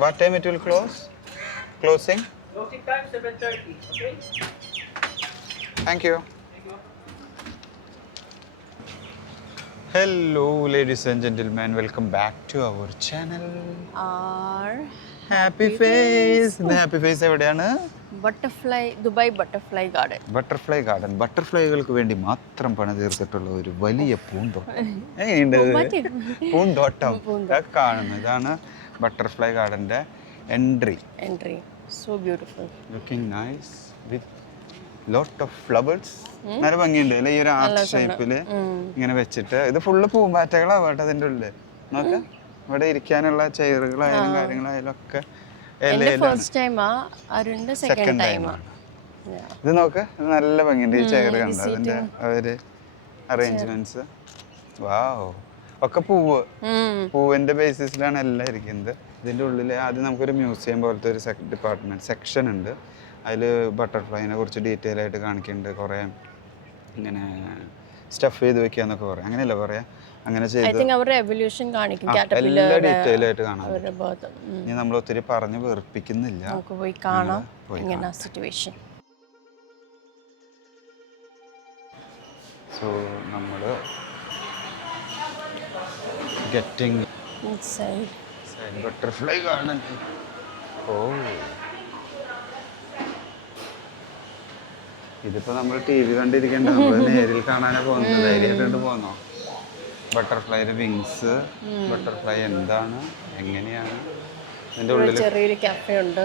What time it will close? Closing? Closing time 7:30. Okay. Thank you. Hello, ladies and gentlemen. Welcome back to our channel. Our Happy Face. The Happy Face എവിടെയാണ്? Butterfly Dubai butterfly garden. Butterfly garden. ബട്ടർഫ്ലൈകൾക്ക് വേണ്ടി മാത്രം പണി തീർത്തിട്ടുള്ള ഒരു വലിയ പൂന്തോട്ടം. എങ്ങനെയുണ്ട്? പൂന്തോട്ടം കാണുന്നത്. ഇതാണ് ബട്ടർഫ്ലൈ ഗാർഡന്റെ entry. So beautiful. Looking nice with lot of flowers. നല്ല ഭംഗിയുണ്ട് അല്ലേ? ഈ ഒരു ആർച്ച് ഷേപ്പില് ഇങ്ങനെ വെച്ചിട്ട്. ഇത് ഫുള്ള് പൂമ്പാറ്റകളാണ് കേട്ടോ അതിൻ്റെ ഉള്ളിൽ. നോക്കാം, ഇവിടെ ഇരിക്കാനുള്ള ചെയറുകളായാലും കാര്യങ്ങളായാലും ഒക്കെ സെക്കൻഡ് ടൈമാണ്. ഇത് നോക്ക്, നല്ല ഭംഗിയുണ്ട് ഈ ചെയർ കണ്ട അതിന്റെ അവര് അറേഞ്ച്മെന്റ്സ്. വാവ്, ഒക്കെ പൂവിന്റെ ബേസിസിലാണ് എല്ലാം ഇരിക്കുന്നത്. ഇതിന്റെ ഉള്ളിൽ ആദ്യം നമുക്കൊരു മ്യൂസിയം പോലത്തെ ഒരു ഡിപ്പാർട്ട്മെന്റ് സെക്ഷൻ ഉണ്ട്. അതിൽ ബട്ടർഫ്ലൈനെ കുറിച്ച് ഡീറ്റെയിൽ ആയിട്ട് കാണിക്കുന്നുണ്ട്. കുറേ ഇങ്ങനെ സ്റ്റഫ് ചെയ്ത് വെക്കാന്നൊക്കെ പറയാം, അങ്ങനെയല്ല പറയാ, അങ്ങനെ ചെയ്ത് എല്ലാ ഡീറ്റെയിൽ ആയിട്ട് കാണാം. ഇനി നമ്മൾ ഒത്തിരി പറഞ്ഞ് വെറുപ്പിക്കുന്നില്ല, പോയി കാണാം സിറ്റുവേഷൻ. സോ നമ്മൾ ഗെറ്റിംഗ് ബട്ടർഫ്ലൈ ഗാർഡൻ. ഓ, ഇതിപ്പോ നമ്മൾ TV കണ്ടിരിക്കണ്ട, നമ്മൾ നേരിൽ കാണാനാ പോകുന്നത്. ധൈര്യമായിട്ട് പോന്നോ? ബട്ടർഫ്ലൈയുടെ വിങ്സ്, ബട്ടർഫ്ലൈ എന്താണ്, എങ്ങനെയാണ്, ഇതിൻ്റെ ഉള്ളിൽ ചെറിയൊരു കഫേ ഉണ്ട്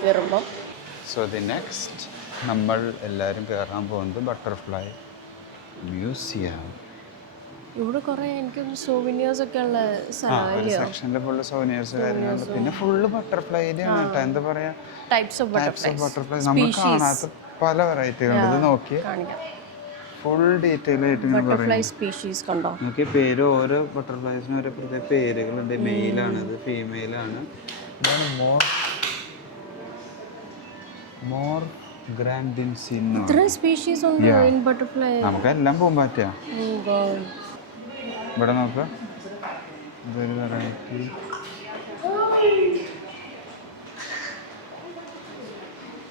കയറുമ്പം. സോ ദി നെക്സ്റ്റ് നമ്മൾ എല്ലാവരും കയറാൻ പോകുന്നത് ബട്ടർഫ്ലൈ മ്യൂസിയം. ഇവിടെ കുറെ എനിക്കൊന്ന് സോവിനിയേഴ്സ് ഒക്കെ ഉള്ള സെക്ഷനിൽ ഫുള്ള് സോവിനിയേഴ്സ് കാര്യങ്ങളുണ്ട്. പിന്നെ ഫുള്ള് ബട്ടർഫ്ലൈയുടെ ആണ് കേട്ടോ. എന്താ പറയാ, ടൈപ്സ് ഓഫ് ബട്ടർഫ്ലൈ നമ്മൾ കാണാത്ത പല വെറൈറ്റികളുണ്ട്. ഇത് നോക്കി ഫുൾ ഡീറ്റെയിൽ ആയിട്ട് ബട്ടർഫ്ലൈ സ്പീഷീസ് കണ്ടോ. നോക്കി പേര്, ഓരോ ബട്ടർഫ്ലൈസിനും ഓരോ പ്രത്യേക പേരുകളുണ്ട്. മെയിലാണ്, ഇത് ഫീമെയിലാണ്. ഇതാണ് മോർ ഗ്രാൻഡിൻസിൻ. ഇത്രയും സ്പീഷീസ് ഉണ്ട് ഇൻ ബട്ടർഫ്ലൈ. നമുക്കെല്ലാം പൂമ്പാറ്റയാ. ഇവിടെ നോക്കാം, ഇതൊരു വെറൈറ്റി.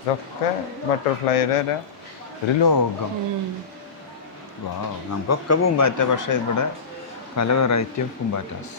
ഇതൊക്കെ ബട്ടർഫ്ലൈയുടെ ഒരു ലോകം. വാവ്, നമുക്കൊക്കെ പൂമ്പാറ്റ, പക്ഷെ ഇവിടെ പല വെറൈറ്റി ഓഫ് പൂമ്പാറ്റാസ്.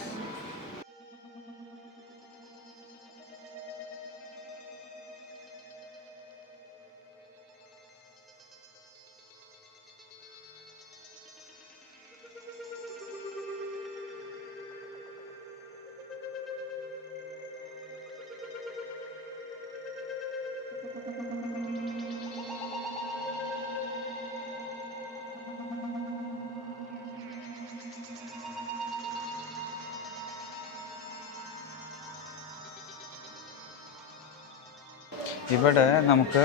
ഇവിടെ നമുക്ക്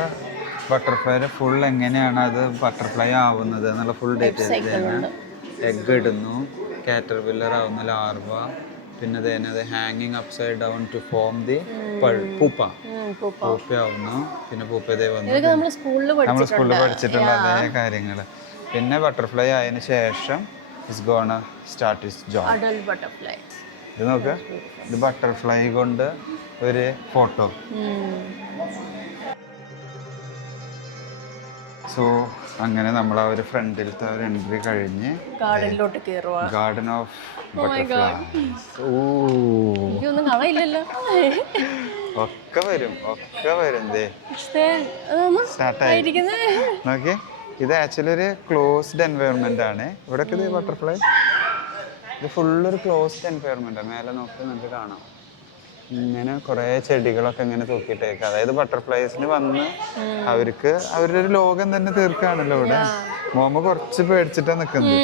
ബട്ടർഫ്ലൈയുടെ ഫുൾ എങ്ങനെയാണ് അത് ബട്ടർഫ്ലൈ ആവുന്നത് എന്നുള്ള ഫുൾ ഡീറ്റെയിൽസ്. എഗ് ഇടുന്നു, കാറ്റർപില്ലർ ആവുന്ന ലാർവ, പിന്നെ അത് ഹാങ്ങിങ് upside down to form the പൂപ്പയാവുന്നു. പിന്നെ പൂപ്പതേ വന്നു, നമ്മൾ സ്കൂളിൽ പഠിച്ചിട്ടുള്ള അതേ കാര്യങ്ങൾ. പിന്നെ ബട്ടർഫ്ലൈ ആയതിനു ശേഷം it's gonna start it's job. ഇത് നോക്ക്, ഇത് ബട്ടർഫ്ലൈ കൊണ്ട് ഒരു ഫോട്ടോ. സോ അങ്ങനെ നമ്മൾ ആ ഒരു ഫ്രണ്ടിലത്തെ ഒരു എൻട്രി കഴിഞ്ഞ് ഗാർഡനിലോട്ട് കയറുക. Garden of butterflies. ഒക്കെ വരും, ഒക്കെ വരും. നോക്കി, ഇത് ആക്ച്വലി ഒരു ക്ലോസ്ഡ് എൻവയോൺമെന്റ് ആണ്. ഇവിടെ ഇത് ബട്ടർഫ്ലൈ, ഇത് ഫുള്ളൊരു ക്ലോസ്ഡ് എൻവയോൺമെന്റ് ആണ്. മേലെ നോക്കി നമുക്ക് കാണാം, ഇങ്ങനെ കുറേ ചെടികളൊക്കെ ഇങ്ങനെ തൂക്കിയിട്ടേക്ക്. അതായത് ബട്ടർഫ്ലൈസിന് വന്ന് അവർക്ക് അവരുടെ ഒരു ലോകം തന്നെ തീർക്കാണല്ലോ ഇവിടെ. മോമ കുറച്ച് പേടിച്ചിട്ടാ നിക്കുന്നത്.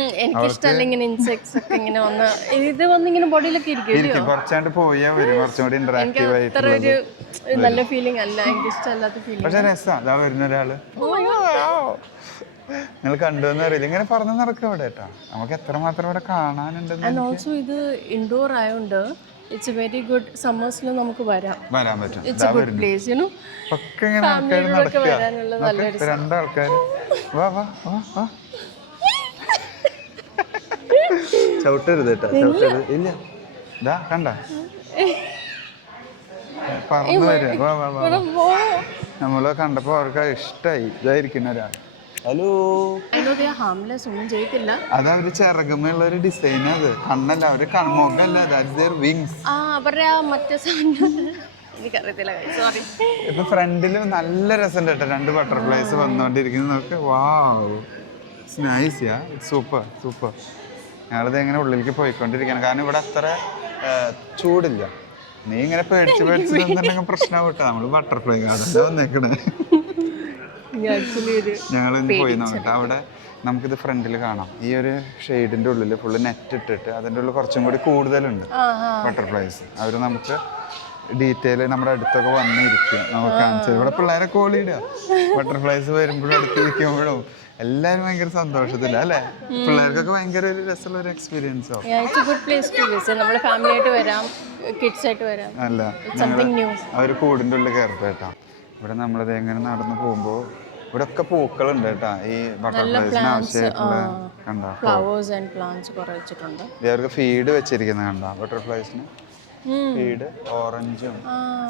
കുറച്ചാണ്ട് പോയാ വരും, കുറച്ചും കൂടി ഇന്ററാക്റ്റീവ് ആയിട്ട്. പക്ഷെ രസാ, അതാ വരുന്ന ഒരാള്. നിങ്ങൾ കണ്ടുവെന്ന് അറിയില്ല, ഇങ്ങനെ പറഞ്ഞു നടക്കും ഇവിടെ കേട്ടോ. നമുക്ക് എത്രമാത്രം ഇവിടെ കാണാനുണ്ടെന്ന്. ഇത് ഇൻഡോർ ആയതുകൊണ്ട് it's a very good സമ്മേഴ്സിൽ നമുക്ക് വരാൻ പറ്റും. It's a good place, you know. ഒക്കെ ഇങ്ങനെ ആൾക്കാർ നടക്കുക, രണ്ടാൾക്കാർ. വാ വാ വാ വാ, ചവിട്ടരുത് കേട്ടോ, ചവിട്ടരുത്. ഇല്ല, ഇതാ കണ്ട പറന്ന് വരും. വാ വാ വാ നമ്മള് കണ്ടപ്പോ അവർക്ക് ഇഷ്ടായി. ഇതായിരിക്കുന്ന ഒരാൾ. ഹലോ, ഹാംലെസ് ഒന്നും ചെയ്തില്ല. അത് അവര് ചിറകുമുള്ള ഒരു ഡിസൈൻ. അത് കണ്ണല്ല, അവര് മുഖല്ല, വിങ്സ്. അവരുടെ മറ്റേ സാധനം എനിക്കറിയത്തില്ല. സോറി. ഇപ്പൊ ഫ്രണ്ടില് നല്ല രസം കേട്ടോ, 2 ബട്ടർഫ്ലൈസ് വന്നോണ്ടിരിക്കുന്നത് നോക്ക്. വാവ്, നൈസ് യാ, സൂപ്പർ സൂപ്പർ. ഞങ്ങളിത് എങ്ങനെ ഉള്ളിലേക്ക് പോയിക്കൊണ്ടിരിക്കണം, കാരണം ഇവിടെ അത്ര ചൂടില്ല. നീ ഇങ്ങനെ പേടിച്ച് നിന്നിട്ടുണ്ടെങ്കിൽ പ്രശ്നമാവും കേട്ടോ. നമ്മള് ബട്ടർഫ്ലൈ ഗാർഡൻ വന്നേക്കണേ. ഞങ്ങളിന്ന് പോയി നോക്കട്ടെ. അവിടെ നമുക്കിത് ഫ്രണ്ടിൽ കാണാം. ഈ ഒരു ഷെയ്ഡിന്റെ ഉള്ളിൽ ഫുള്ള് നെറ്റ് ഇട്ടിട്ട് അതിൻ്റെ ഉള്ളിൽ കുറച്ചും കൂടി കൂടുതലുണ്ട് ബട്ടർഫ്ലൈസ്. അവർ നമുക്ക് ഡീറ്റെയിൽ നമ്മുടെ അടുത്തൊക്കെ വന്നിരിക്കും, നമുക്ക് കാണിച്ചു. ഇവിടെ പിള്ളേരൊക്കെ ഓളിയിടുക, ബട്ടർഫ്ലൈസ് വരുമ്പോഴും അടുത്തിരിക്കുമ്പോഴും എല്ലാവരും ഭയങ്കര സന്തോഷത്തില്ല അല്ലേ? പിള്ളേർക്കൊക്കെ ഭയങ്കര ഒരു രസമുള്ള ഒരു എക്സ്പീരിയൻസ് ആവും. അല്ല, അവർ കൂടിൻ്റെ ഉള്ളിൽ കയറട്ടെ കേട്ടോ. ഇവിടെ നമ്മളിത് എങ്ങനെ നടന്നു പോകുമ്പോൾ ഇവിടെ ഒക്കെ പൂക്കളുണ്ട് കേട്ടോ. ഈ ബട്ടർഫ്ലൈസിന് ആവശ്യമായിട്ടുള്ള കണ്ടോ, അവർക്ക് ഫീഡ് വെച്ചിരിക്കുന്നത് കണ്ടോ. ബട്ടർഫ്ലൈസിന് ഫീഡ് ഓറഞ്ചും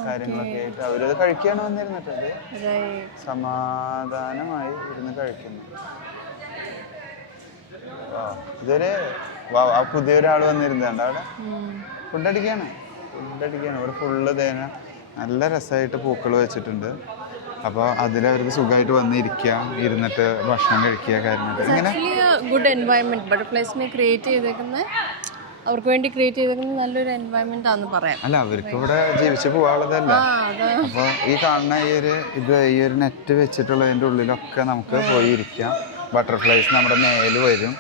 കാര്യങ്ങളൊക്കെ ആയിട്ട് അവരത് കഴിക്കാണ് വന്നിരുന്നിട്ടത്. സമാധാനമായി ഇരുന്ന് കഴിക്കുന്നു. ഇതൊരു പുതിയൊരാൾ വന്നിരുന്നുണ്ട് അവിടെ. ഫുഡടിക്കാണ് ഇവിടെ ഫുള്ള് തേന നല്ല രസമായിട്ട് പൂക്കൾ വെച്ചിട്ടുണ്ട്. അപ്പോൾ അതിലവർക്ക് സുഖമായിട്ട് വന്നിരിക്കുക, ഇരുന്നിട്ട് ഭക്ഷണം കഴിക്കുക, കാര്യമായിട്ട് ഇങ്ങനെ ഗുഡ് എൻവയൺമെന്റ്. ബട്ടർഫ്ലൈസിനെ ക്രിയേറ്റ് ചെയ്തേക്കുന്ന, അവർക്ക് വേണ്ടി ക്രിയേറ്റ് ചെയ്തേക്കുന്ന നല്ലൊരു എൻവയൺമെന്റ് ആണെന്ന് പറയാം. അല്ല, അവർക്ക് ഇവിടെ ജീവിച്ച് പോകാനുള്ളതല്ല. അപ്പോൾ ഈ കാണുന്ന ഈ ഒരു നെറ്റ് വെച്ചിട്ടുള്ളതിൻ്റെ ഉള്ളിലൊക്കെ നമുക്ക് പോയി ഇരിക്കാം. ബട്ടർഫ്ലൈസ് നമ്മുടെ വരും,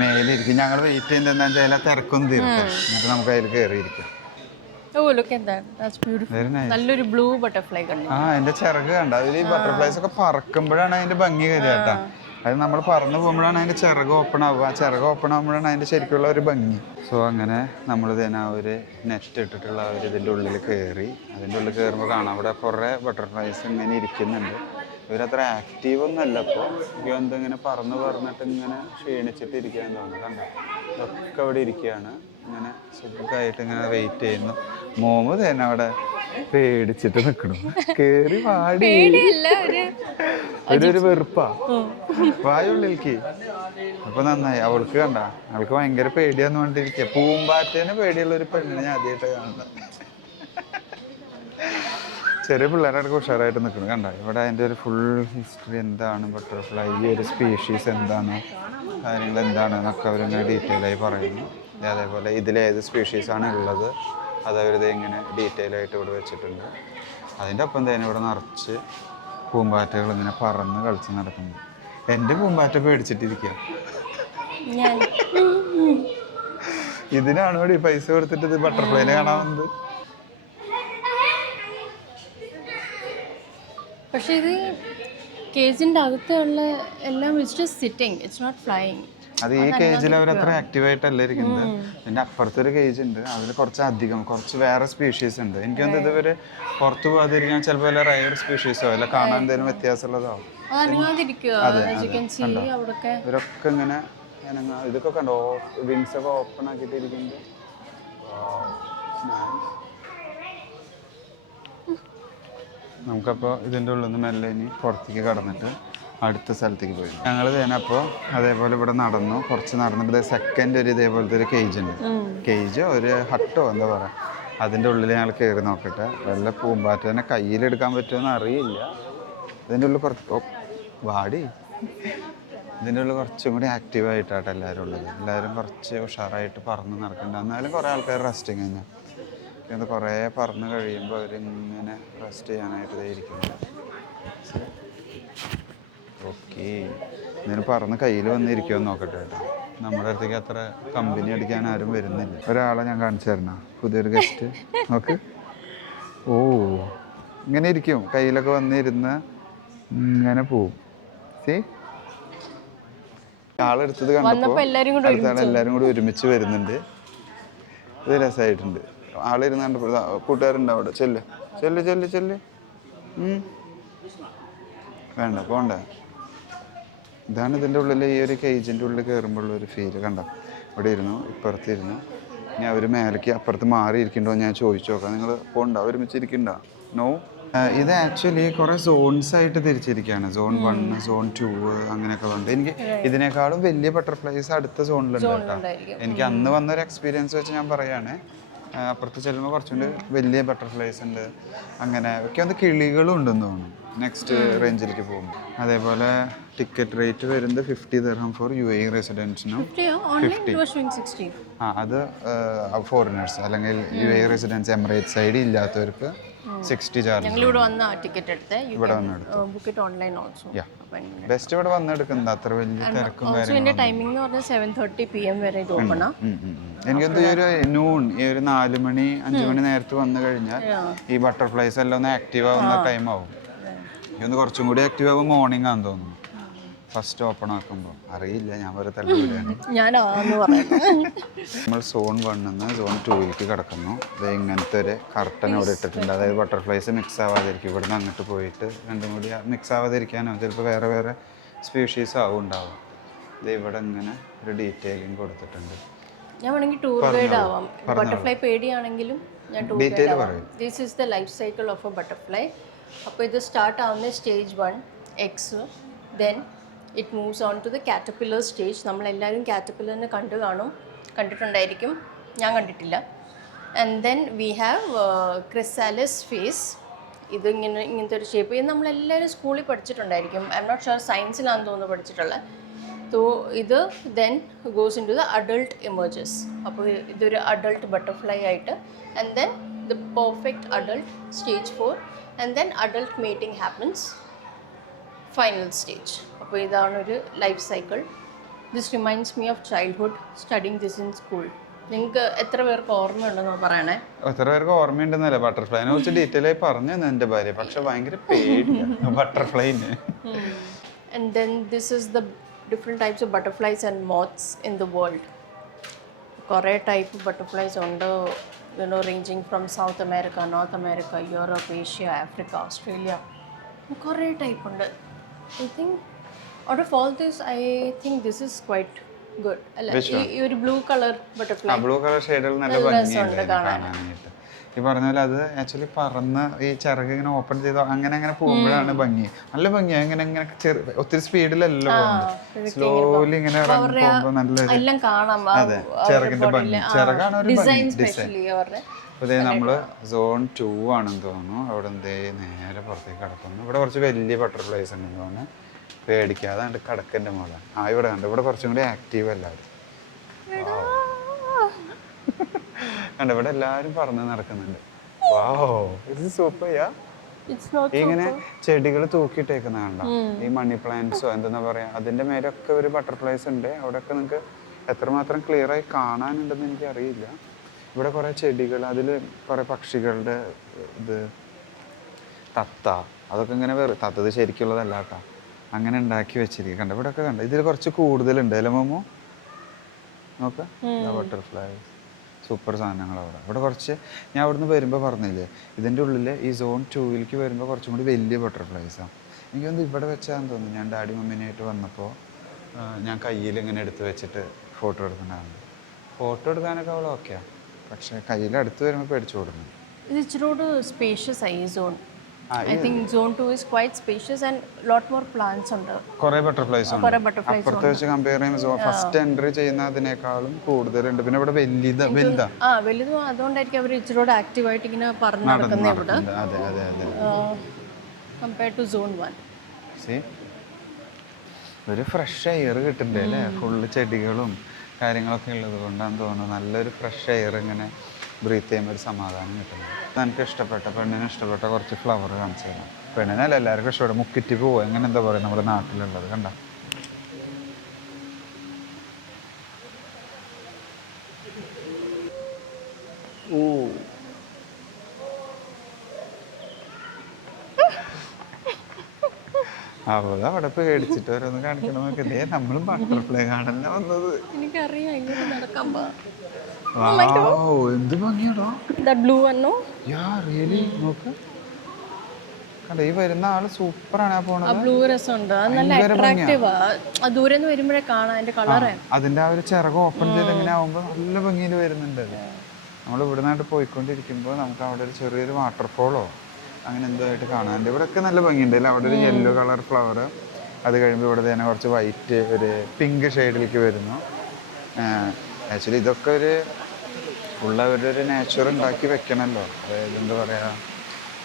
മേലിരിക്കും. ഞങ്ങൾ വെയിറ്റ് ചെയ്യുന്നത് എന്താ വെച്ചാൽ തിരക്കൊന്നും തീർക്കും, എന്നിട്ട് നമുക്ക് അതിൽ കയറിയിരിക്കാം. നല്ലൊരു ബ്ലൂ ബട്ടർഫ്ലൈ കണ്ടു. അതിന്റെ ചിറക് കണ്ട. അതിൽ ഈ ബട്ടർഫ്ലൈസ് ഒക്കെ പറക്കുമ്പോഴാണ് അതിന്റെ ഭംഗി വരിക കേട്ടാ. അത് നമ്മൾ പറന്നു പോകുമ്പോഴാണ് അതിന്റെ ചിറക് ഓപ്പൺ ആവുക. ആ ചിറക് ഓപ്പൺ ആകുമ്പോഴാണ് അതിന്റെ ശരിക്കുള്ള ഒരു ഭംഗി. സോ അങ്ങനെ നമ്മൾ തന്നെ ഒരു നെറ്റ് ഇട്ടിട്ടുള്ള ഇതിന്റെ ഉള്ളിൽ കയറി. അതിന്റെ ഉള്ളിൽ കയറുമ്പോൾ കാണാം അവിടെ കുറേ ബട്ടർഫ്ലൈസ് ഇങ്ങനെ ഇരിക്കുന്നുണ്ട്. ഇവരത്ര ആക്റ്റീവ് ഒന്നും അല്ല. ഇപ്പോൾ എന്തിങ്ങനെ പറഞ്ഞിട്ട് ഇങ്ങനെ ക്ഷീണിച്ചിട്ട് ഇരിക്കാൻ തോന്നുന്നു. കണ്ടോ, ഇതൊക്കെ അവിടെ ഇരിക്കുകയാണ്, ഇങ്ങനെ സുഖമായിട്ട് ഇങ്ങനെ വെയിറ്റ് ചെയ്യുന്നു. മോമ് തന്നെ അവിടെ പേടിച്ചിട്ട് നിൽക്കണു. കേറി വാടി, ഒരു വെറുപ്പാ വായുള്ളിലേക്ക്. അപ്പൊ നന്നായി. അവൾക്ക് കണ്ട, അവൾക്ക് ഭയങ്കര പേടിയാന്ന് പറഞ്ഞിരിക്കുക. പൂമ്പാറ്റേനെ പേടിയുള്ള ഒരു പെണ്ണിനെ ഞാൻ ആദ്യമായിട്ട് കാണുന്നത്. ചെറിയ പിള്ളേരുടെ ഉഷാറായിട്ട് നിൽക്കണം. കണ്ട, ഇവിടെ അതിൻ്റെ ഒരു ഫുൾ ഹിസ്റ്ററി എന്താണ്, ബട്ടർഫ്ലൈ ഈ ഒരു സ്പീഷീസ് എന്താണ്, കാര്യങ്ങൾ എന്താണെന്നൊക്കെ അവരിങ്ങനെ ഡീറ്റെയിൽ ആയി പറയുന്നു. അതേപോലെ ഇതിലേത് സ്പീഷീസാണ് ഉള്ളത് അതവരിത് ഇങ്ങനെ ഡീറ്റെയിൽ ആയിട്ട് ഇവിടെ വെച്ചിട്ടുണ്ട്. അതിൻ്റെ ഒപ്പം തന്നെ ഇവിടെ നിറച്ച് പൂമ്പാറ്റകൾ ഇങ്ങനെ പറന്ന് കളിച്ച് നടക്കുന്നു. എൻ്റെ പൂമ്പാറ്റ പേടിച്ചിട്ടിരിക്കുക. ഇതിനാണ് ഇവിടെ പൈസ കൊടുത്തിട്ട് ഇത് ബട്ടർഫ്ലൈനെ കാണാൻ വന്നത്. പക്ഷെ ഇത് കേജിൻ്റെ അകത്തുള്ള എല്ലാം സിറ്റിംഗ്, ഇറ്റ്സ് നോട്ട് ഫ്ലൈയിങ്. അത് ഈ കേജിൽ അവരത്ര ആക്റ്റീവായിട്ടല്ല ഇരിക്കുന്നത്. പിന്നെ അപ്പുറത്തൊരു കേജ് ഉണ്ട്, അതിൽ കുറച്ച് വേറെ സ്പീഷീസ് ഉണ്ട്. എനിക്ക് തോന്നുന്നത് ഇതുവരെ പുറത്ത് പോകാതിരിക്കാൻ ചിലപ്പോൾ വല്ല റയർ സ്പീഷീസോ അല്ല കാണാൻ എന്തെങ്കിലും വ്യത്യാസമുള്ളതോ. ഇവരൊക്കെ ഇങ്ങനെ ഇതൊക്കെ കണ്ടോ, വിങ്സ് ഒക്കെ ഓപ്പൺ ആക്കിയിട്ട് ഇരിക്കുന്നുണ്ട്. നമുക്കപ്പോൾ ഇതിൻ്റെ ഉള്ളിൽ നിന്ന് മെല്ലെ ഇനി പുറത്തേക്ക് കടന്നിട്ട് അടുത്ത സ്ഥലത്തേക്ക് പോയി. ഞങ്ങൾ അപ്പോൾ അതേപോലെ ഇവിടെ നടന്നു, കുറച്ച് നടന്നിട്ട് സെക്കൻഡ് ഒരു ഇതേപോലത്തെ ഒരു കേജ് ഉണ്ട്. കേജോ ഒരു ഹട്ടോ എന്താ പറയുക, അതിൻ്റെ ഉള്ളിൽ ഞങ്ങൾ കയറി നോക്കട്ടെ. വല്ല പൂമ്പാറ്റേനെ കയ്യിലെടുക്കാൻ പറ്റുമെന്ന് അറിയില്ല. ഇതിൻ്റെ ഉള്ളിൽ വാടി ഇതിൻ്റെ ഉള്ളിൽ കുറച്ചും കൂടി ആക്റ്റീവായിട്ടാണ് എല്ലാവരും ഉള്ളത്. എല്ലാവരും കുറച്ച് ഉഷാറായിട്ട് പറന്ന് നടക്കുന്നുണ്ട്. എന്നാലും കുറേ ആൾക്കാർ റെസ്റ്റിങ് കഴിഞ്ഞാൽ ഇത് കുറേ പറന്ന് കഴിയുമ്പോൾ അവരിങ്ങനെ റെസ്റ്റ് ചെയ്യാനായിട്ട് ഇരിക്കുന്നു. ഓക്കെ, ഇതിന് പറന്ന് കയ്യിൽ വന്നിരിക്കുമെന്ന് നോക്കട്ടെ കേട്ടോ. നമ്മുടെ അടുത്തേക്ക് അത്ര കമ്പനി അടിക്കാൻ ആരും വരുന്നില്ല. ഒരാളെ ഞാൻ കാണിച്ചു തരണ, പുതിയൊരു ഗസ്റ്റ് നോക്ക്. ഓ, ഇങ്ങനെ ഇരിക്കും, കയ്യിലൊക്കെ വന്നിരുന്ന് ഇങ്ങനെ പോവും. ആളെടുത്തത് കണ്ടപ്പോൾ അടുത്താണ് എല്ലാവരും കൂടി ഒരുമിച്ച് വരുന്നുണ്ട്. ഇത് രസമായിട്ടുണ്ട്. ആളിരുന്ന് കണ്ടപ്പോൾ കൂട്ടുകാരുണ്ട് അവിടെ. ചെല്ല് ചെല്ല് ചെല്ല് ചെല്ല്. വേണ്ട പോണ്ട. ഇതാണ് ഇതിൻ്റെ ഉള്ളിൽ, ഈ ഒരു കേജിൻ്റെ ഉള്ളിൽ കയറുമ്പോഴുള്ളൊരു ഫീല്. കണ്ടോ, ഇവിടെ ഇരുന്നു, ഇപ്പുറത്തിരുന്നു. ഇനി അവർ മേലേക്ക് അപ്പുറത്ത് മാറിയിരിക്കണ്ടോ ഞാൻ ചോദിച്ചു നോക്കാം. നിങ്ങൾ പോകണ്ടോ, ഒരുമിച്ചിരിക്കണ്ടോ? നോ. ഇത് ആക്ച്വലി കുറേ സോൺസ് ആയിട്ട് തിരിച്ചിരിക്കുകയാണ്. സോൺ 1, സോൺ 2 അങ്ങനെയൊക്കെ ഉണ്ട്. എനിക്ക് ഇതിനേക്കാളും വലിയ ബട്ടർഫ്ലൈസ് അടുത്ത സോണിലുണ്ട് കേട്ടോ. എനിക്ക് അന്ന് വന്നൊരു എക്സ്പീരിയൻസ് വെച്ച് ഞാൻ പറയുകയാണ്. അപ്പുറത്ത് ചെല്ലുമ്പോൾ കുറച്ചുകൂടി വലിയ ബട്ടർഫ്ലൈസ് ഉണ്ട്. അങ്ങനെ ഒക്കെ വന്ന് കിളികളും ഉണ്ടെന്ന് തോന്നുന്നു നെക്സ്റ്റ് റേഞ്ചിലേക്ക് പോകുമ്പോൾ. അതേപോലെ ടിക്കറ്റ് റേറ്റ് വരുന്നത് 50 ദിർഹം ഫോർ UAE റെസിഡൻസിനും 50. അത് ഫോറിനേഴ്സ് അല്ലെങ്കിൽ UAE റെസിഡൻസ് എമിറേറ്റ്സ് സൈഡ് ഇല്ലാത്തവർക്ക് 60 ചാർജ്. ഇവിടെ വന്ന് ടിക്കറ്റ് എടുത്ത് ഇവിടെ വന്നെടുത്തു. Book it online also. Best ഇവിടെ വന്നെടുക്കുന്നത്. അത്ര വലിയ തിരക്കും കാര്യങ്ങളും. ടൈമിംഗ് എന്ന് പറഞ്ഞാൽ 7:30 PM വരെ ഇത് ഓപ്പൺ ആണ്. എനിക്കെന്താ ഈ ഒരു നൂൺ, ഈ ഒരു 4 മണി 5 മണി നേരത്ത് വന്നു കഴിഞ്ഞാൽ ഈ ബട്ടർഫ്ലൈസ് എല്ലാം ഒന്ന് ആക്റ്റീവ് ആവുന്ന ടൈം ആവും. ഇതൊന്ന് കുറച്ചും കൂടി ആക്റ്റീവ് ആവും മോർണിംഗ് ആണെന്ന് തോന്നുന്നു ഫസ്റ്റ് ഓപ്പൺ ആക്കുമ്പോൾ. അറിയില്ല, ഞാൻ ഒരു തലവിലാണ്. നമ്മൾ സോൺ 1 സോൺ 2 കിടക്കുന്നു. ഇത് ഇങ്ങനത്തെ ഒരു കർട്ടൻ ഇവിടെ ഇട്ടിട്ടുണ്ട്. അതായത് ബട്ടർഫ്ലൈസ് മിക്സ് ആവാതിരിക്കും. ഇവിടുന്ന് അങ്ങോട്ട് പോയിട്ട് രണ്ടും കൂടി മിക്സ് ആവാതിരിക്കാനോ ചിലപ്പോൾ വേറെ വേറെ സ്പീഷീസ് ആവും ഉണ്ടാവും. ഇത് ഇവിടെ ഇങ്ങനെ ഒരു ഡീറ്റെയിലിംഗ് കൊടുത്തിട്ടുണ്ട്. ഞാൻ വേണമെങ്കിൽ ടൂർ ഗൈഡ് ആവാം. ബട്ടർഫ്ലൈ പേടിയാണെങ്കിലും ഞാൻ ടൂർ ഗൈഡ് ആവാം. This is the life cycle of a butterfly. അപ്പോൾ ഇത് സ്റ്റാർട്ട് ആവുന്ന stage 1 eggs, then it moves on to the caterpillar stage. നമ്മളെല്ലാവരും കാറ്റർപില്ലറിനെ കണ്ടിട്ടുണ്ടായിരിക്കും, ഞാൻ കണ്ടിട്ടില്ല. And then we have chrysalis phase. ഇങ്ങനത്തെ ഒരു ഷേപ്പ്. ഇത് നമ്മളെല്ലാവരും സ്കൂളിൽ പഠിച്ചിട്ടുണ്ടായിരിക്കും. ഐ എം നോട്ട് ഷുവർ സയൻസിലാണെന്ന് തോന്നുന്നു പഠിച്ചിട്ടുള്ളത്. സോ ഇത് then goes into the adult emerges. അപ്പോൾ ഇതൊരു അഡൾട്ട് ബട്ടർഫ്ലൈ ആയിട്ട്, and then the perfect adult stage 4, and then adult mating happens, final stage. അപ്പോൾ ഇതാണ് ഒരു life cycle. This reminds me of childhood studying this in school. നിങ്ങൾക്ക് എത്ര പേർക്ക് ഓർമ്മയുണ്ടെന്ന് പറയണേ. എത്ര പേർക്ക് ഓർമ്മയുണ്ടെന്നല്ല, ബട്ടർഫ്ലൈനെ കുറിച്ച് ഡീറ്റെയിൽ ആയി പറഞ്ഞു എൻ്റെ ഭാര്യ. പക്ഷെ ഭയങ്കര പേടിയാണ് ബട്ടർഫ്ലൈന്. And then this is the different types of butterflies and moths in the world. കുറേ ടൈപ്പ് ബട്ടർഫ്ലൈസ് ഉണ്ട്, ranging from South America, North America, Europe, Asia, Africa, Australia. കുറേ ടൈപ്പ് ഉണ്ട്. I think out of all this, I think this is quite good. അല്ല, ഈ ഒരു blue colour butterfly, blue colour ഷെയ്ഡുകൾ നല്ല ഭംഗിയുണ്ട് കാണാനായിട്ട്. ഈ പറഞ്ഞ പോലെ അത് ആക്ച്വലി പറന്ന് ഈ ചിറക് ഇങ്ങനെ ഓപ്പൺ ചെയ്തോ അങ്ങനെ അങ്ങനെ പോകുമ്പോഴാണ് ഭംഗി. നല്ല ഭംഗിയാണ്. ഇങ്ങനെ ഇങ്ങനെ ഒത്തിരി സ്പീഡിലല്ല പോകുന്നത്, സ്ലോലി ഇങ്ങനെ പോകുമ്പോൾ നല്ല അതെ ചിറകിന്റെ ഭംഗി. ചിറകാണ് ഒരു ഡിസൈൻ. അതേ നമ്മള് സോൺ 2 ആണെന്ന് തോന്നുന്നു. അവിടെ എന്തേ നേരെ പുറത്തേക്ക് കിടക്കുന്നു. ഇവിടെ കുറച്ച് വലിയ ബട്ടർഫ്ലൈസ് ഉണ്ടെന്ന് തോന്നുന്നു. പേടിക്കാതെ കണ്ട് കടക്കൻ്റെ മോളെ. ഇവിടെ കണ്ട് ഇവിടെ കുറച്ചും കൂടി ആക്റ്റീവ് എല്ലാവരും കണ്ട. ഇവിടെ എല്ലാവരും പറന്ന് നടക്കുന്നുണ്ട്. വാവ്, ഇത് സൂപ്പർയാ. ഇങ്ങനെ ചെടികൾ തൂക്കിയിട്ടേക്കുന്ന കണ്ട, ഈ മണി പ്ലാന്റ്സോ എന്താ പറയാ, അതിന്റെ മേലൊക്കെ ഒരു ബട്ടർഫ്ലൈസ് ഉണ്ട്. അവിടെയൊക്കെ നിങ്ങൾക്ക് എത്രമാത്രം ക്ലിയർ ആയി കാണാനുണ്ടെന്ന് എനിക്ക് അറിയില്ല. ഇവിടെ കുറെ ചെടികൾ, അതിൽ കുറെ പക്ഷികളുടെ ഇത്, തത്ത, അതൊക്കെ ഇങ്ങനെ തത്തത് ശരിക്കുള്ളതല്ല കേട്ടോ, അങ്ങനെ ഉണ്ടാക്കി വെച്ചിരിക്കുക. കണ്ട ഇവിടെ ഒക്കെ കണ്ട, ഇതിൽ കുറച്ച് കൂടുതലുണ്ട് അല്ലേ മോമോ? നോക്ക, ബട്ടർഫ്ലൈ സൂപ്പർ സാധനങ്ങൾ അവിടെ. ഇവിടെ കുറച്ച് ഞാൻ അവിടുന്ന് വരുമ്പോൾ പറഞ്ഞില്ലേ, ഇതിൻ്റെ ഉള്ളിൽ ഈ സോൺ 2 വരുമ്പോൾ കുറച്ചും കൂടി വലിയ ബട്ടർഫ്ലൈസാണ്. എനിക്കൊന്ന് ഇവിടെ വെച്ചാന്ന് തോന്നുന്നു. ഞാൻ ഡാഡി മമ്മീനായിട്ട് വന്നപ്പോൾ ഞാൻ കയ്യിൽ ഇങ്ങനെ എടുത്ത് വെച്ചിട്ട് ഫോട്ടോ എടുക്കുന്നുണ്ടായിരുന്നു. ഫോട്ടോ എടുക്കാനൊക്കെ അവൾ ഓക്കെയാണ്, പക്ഷേ കയ്യിൽ അടുത്ത് വരുമ്പോൾ പേടിച്ചു കൊടുക്കുന്നു. ഇത് ഇച്ചിരി സ്പേഷ്യസ് ആയി zone. I think zone 2 is quite spacious and lot more plants ഉണ്ട്. കുറേ ബട്ടർഫ്ലൈസ് ഉണ്ട്. അപ്പുറത്തെ വെച്ച് കമ്പയർ ചെയ്യുമ്പോൾ ഫസ്റ്റ് എൻട്രി ചെയ്യുന്നതിനേക്കാളും കൂടുതലുണ്ട്. പിന്നെ ഇവിടെ വലുതാ. വലുതും അതുകൊണ്ടായിരിക്കും അവർ ഇച്ചിരി ആക്റ്റീവ് ആയിട്ട് ഇങ്ങനെ പറഞ്ഞു നടക്കുന്നത് ഇവിടെ. അതെ അതെ അതെ. Compare to zone 1. ഒരു ഫ്രഷ് എയർ കിട്ടുന്നുണ്ട് അല്ലേ, ഫുള്ള് ചെടികളും കാര്യങ്ങളൊക്കെ ഉള്ളത് കൊണ്ടാന്ന് തോന്നുന്നു. നല്ലൊരു ഫ്രഷ് എയർ ഇങ്ങനെ ബ്രീത്ത് ചെയ്യുമ്പോൾ ഒരു സമാധാനം കിട്ടുന്നത്. എനിക്ക് ഇഷ്ടപ്പെട്ട, പെണ്ണിന് ഇഷ്ടപ്പെട്ട കുറച്ച് ഫ്ലവർ കാണിച്ചു തരാം. പെണ്ണിനല്ല എല്ലാവർക്കും ഇഷ്ടപ്പെട്ടു. മുക്കിറ്റി പോവുക എങ്ങനെ എന്താ പറയുക നമ്മുടെ നാട്ടിലുള്ളത് കണ്ട. അവള് അവിടെ പേടിച്ചിട്ട് ഓരോന്ന് കാണിക്കണം നോക്കി. ഇതേ നമ്മളും ബട്ടർഫ്ലൈ കാണാനല്ല വന്നത്. എനിക്കറിയാം ഇങ്ങനെ നടക്കാൻ. എന്ത് ഭംഗിയാടോ. That blue one, no? Yeah, really. നോക്ക് കണ്ടോ ഈ വരുന്ന ആള് സൂപ്പറാണ് ആ ആ പോണത്. ബ്ലൂ രസമുണ്ട്, അത് നല്ല അട്രാക്റ്റീവാ. ആ ദൂരെ നിന്ന് വരുമ്പോഴേ കാണാം അതിന്റെ കളറ്. അതിന്റെ ആ ഒരു ചിറക് ഓപ്പൺ ചെയ്ത് ഇങ്ങനെ ആവുമ്പോൾ നല്ല ഭംഗിയിൽ വരുന്നുണ്ട് അത്. നമ്മൾ ഇവിടെ നിന്നായിട്ട് പോയിക്കൊണ്ടിരിക്കുമ്പോൾ നമുക്ക് അവിടെ ഒരു ചെറിയൊരു വാട്ടർഫോളോ അങ്ങനെ എന്തോ ആയിട്ട് കാണാനുണ്ട്. ഇവിടെയൊക്കെ നല്ല ഭംഗിയുണ്ട് അല്ലേ. അവിടെ ഒരു യെല്ലോ കളർ ഫ്ലവർ, അത് കഴിയുമ്പോൾ ഇവിടെ തന്നെ കുറച്ച് വൈറ്റ് ഒരു പിങ്ക് ഷെയ്ഡിലേക്ക് വരുന്നു. ആക്ച്വലി ഇതൊക്കെ ഒരു ഉള്ളവരൊരു നേച്ചർ ഉണ്ടാക്കി വെക്കണമല്ലോ. അതായത് എന്താ പറയുക,